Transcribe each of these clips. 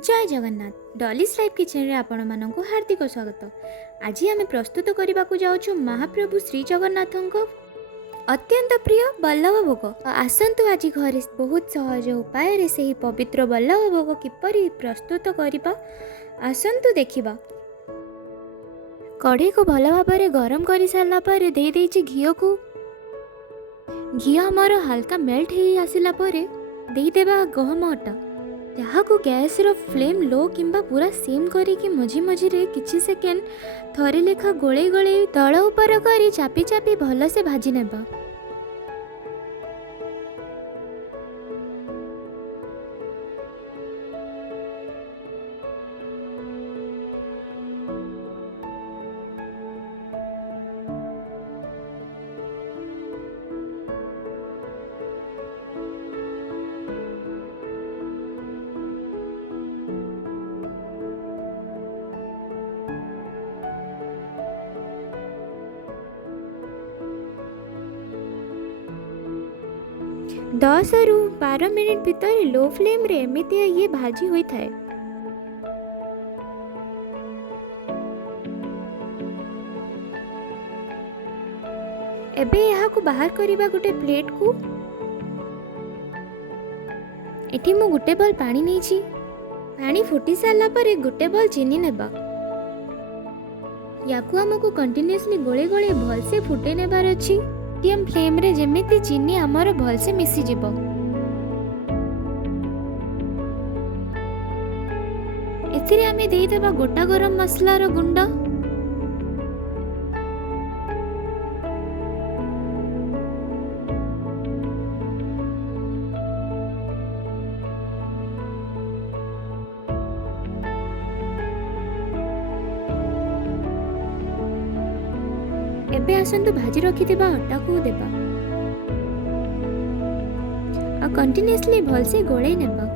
जय Jagannath Dolly's life kitchen रे आपण मानक हार्दिक स्वागत। आज आम प्रस्तुत करने को जाऊँ महाप्रभु श्री जगन्नाथ अत्यंत प्रिय बल्लभ भोग। आसतु आज घरे बहुत सहज उपाय से ही पवित्र बल्लभ भोग किपरि प्रस्तुत करबा आसतु देखिबा। कढ़ई को भल भाव गरम कर सारा पर दे देइछि घी को। घी आमर हल्का मेल्ट हो आसला देदेबा गहम अटा जहाँ को गैस रो फ्लेम लो किंबा पूरा सिम करी मझी मझी रे किछि सेकेंड थरे लेखा गोले गोले तल ऊपर करी चापी चापी भल से भाजी नेबा। दस रु 12 मिनिट भीतर लो फ्लेम रे एमती ये भाजी होई थाए। एबे यहाँ को बाहर करिबा गोटे प्लेट को। एठी मु गोटे बॉल पानी नहीं पानी फुटी सारा पर गोटे बॉल चीनी नेबा। याकू हमको कंटिन्यूअसली गोले गोले भल से फुटे नेबार अछि। मीडियम फ्लेम रे जेमिति चीनी आमर भल से मिसी जिवो। एथिरे आमे देई देबा गोटा गरम मसला रो गुंड। एबे आसंतु भाजी रखिथिबा अटा को देबा आ कंटिन्यूअसली भल से गोळै नेबा।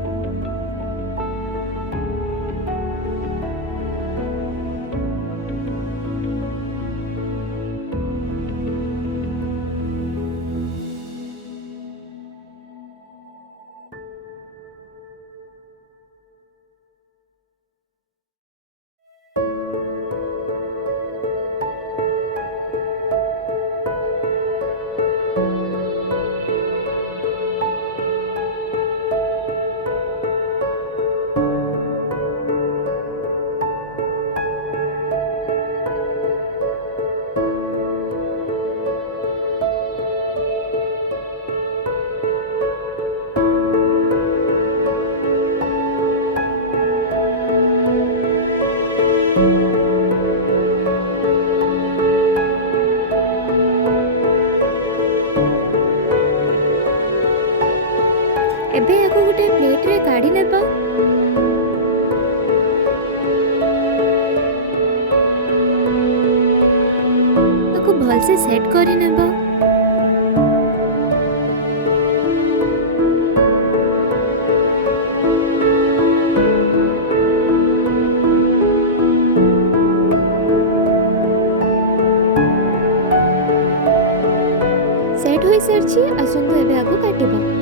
एबे याको गोटे प्लेट रे काढी नेबा। ताको भल से सेट करी नेबा। सेट होई सरछि आसंतु एबे याको काटिबा।